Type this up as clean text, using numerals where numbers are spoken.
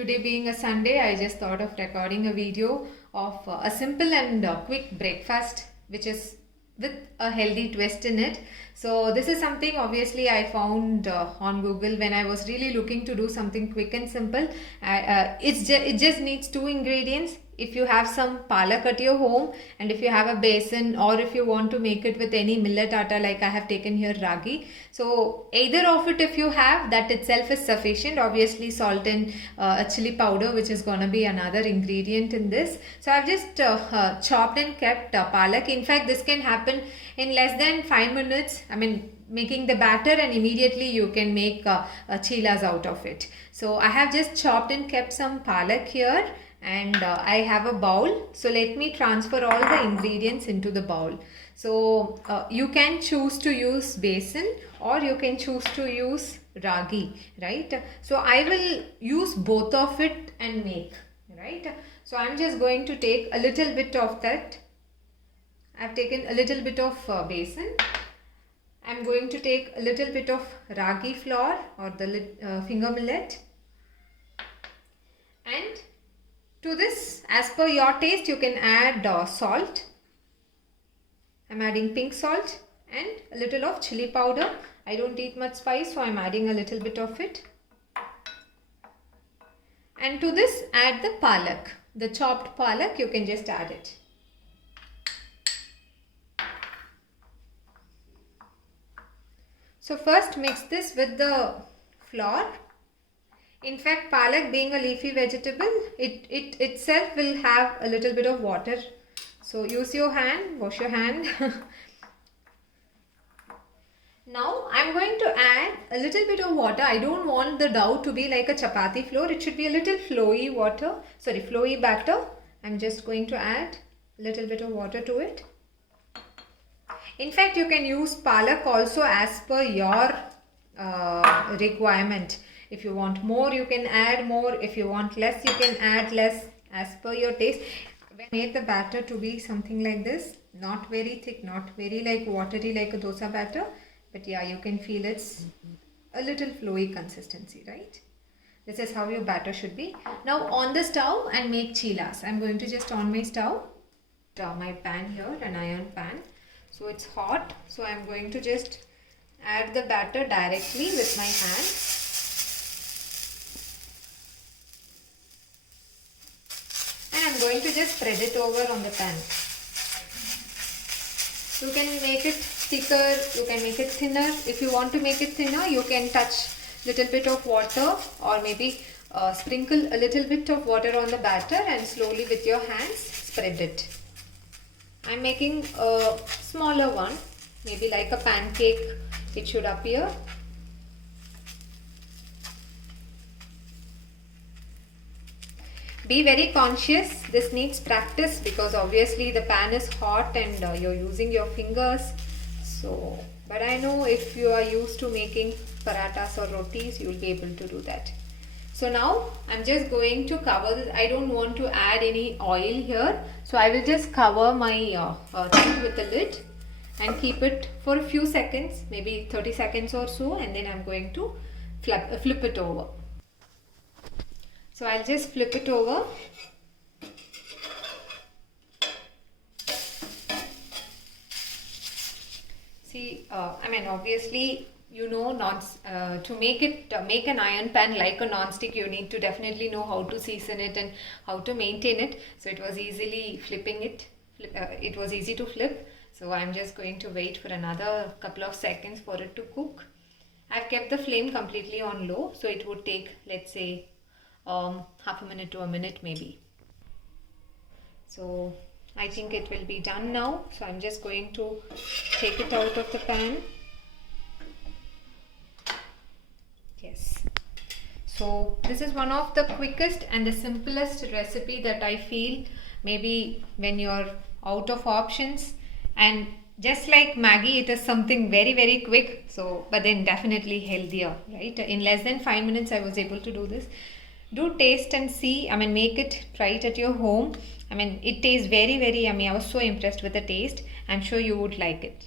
Today being a Sunday, I just thought of recording a video of a simple and quick breakfast which is with a healthy twist in it. So this is something obviously I found on Google when I was really looking to do something quick and simple. It just needs two ingredients. If you have some palak at your home, and if you have a basin, or if you want to make it with any millet atta, like I have taken here ragi. So either of it if you have, that itself is sufficient. Obviously salt and a chili powder, which is gonna be another ingredient in this. So I've just chopped and kept palak. In fact, this can happen in less than 5 minutes. I mean, making the batter, and immediately you can make chilas out of it. So I have just chopped and kept some palak here, and I have a bowl. So let me transfer all the ingredients into the bowl. So you can choose to use basin, or you can choose to use ragi, right? So I will use both of it and make, right? So I'm just going to take a little bit of that. I've taken a little bit of basin. I'm going to take a little bit of ragi flour, or the finger millet, and to this, as per your taste, you can add salt. I'm adding pink salt and a little of chili powder. I don't eat much spice, so I'm adding a little bit of it. And to this, add the palak. The chopped palak, you can just add it. So first mix this with the flour. In fact, palak being a leafy vegetable, it itself will have a little bit of water. So use your hand, wash your hand. Now I'm going to add a little bit of water. I don't want the dough to be like a chapati flour. It should be a little flowy batter. I'm just going to add a little bit of water to it. In fact, you can use palak also as per your requirement. If you want more, you can add more. If you want less, you can add less, as per your taste. I made the batter to be something like this. Not very thick, not very like watery like a dosa batter. But yeah, you can feel it's a little flowy consistency, right? This is how your batter should be. Now on the stove and make chilas. I'm going to just on my stove. My pan here, an iron pan. So it's hot. So I'm going to just add the batter directly with my hand. I'm going to just spread it over on the pan. You can make it thicker, you can make it thinner. If you want to make it thinner, you can touch little bit of water, or maybe sprinkle a little bit of water on the batter and slowly with your hands spread it. I'm making a smaller one, maybe like a pancake it should appear. Be very conscious, this needs practice, because obviously the pan is hot and you're using your fingers. So, but I know if you are used to making parathas or rotis, you will be able to do that. So now I'm just going to cover this. I don't want to add any oil here. So I will just cover my thing with the lid and keep it for a few seconds, maybe 30 seconds or so, and then I'm going to flip it over. So I'll just flip it over. See, I mean, obviously, you know, to make an iron pan like a non-stick, you need to definitely know how to season it and how to maintain it. So it was easily flipping it. It was easy to flip. So I'm just going to wait for another couple of seconds for it to cook. I've kept the flame completely on low, so it would take, let's say, half a minute to a minute maybe. So I think it will be done now. So I'm just going to take it out of the pan. Yes. So this is one of the quickest and the simplest recipe that I feel, maybe when you're out of options, and just like Maggi, it is something very, very quick. So, but then definitely healthier, right? In less than 5 minutes, I was able to do this. Do taste and see. I mean, make it, try it at your home. I mean, it tastes very, very yummy. I was so impressed with the taste. I'm sure you would like it.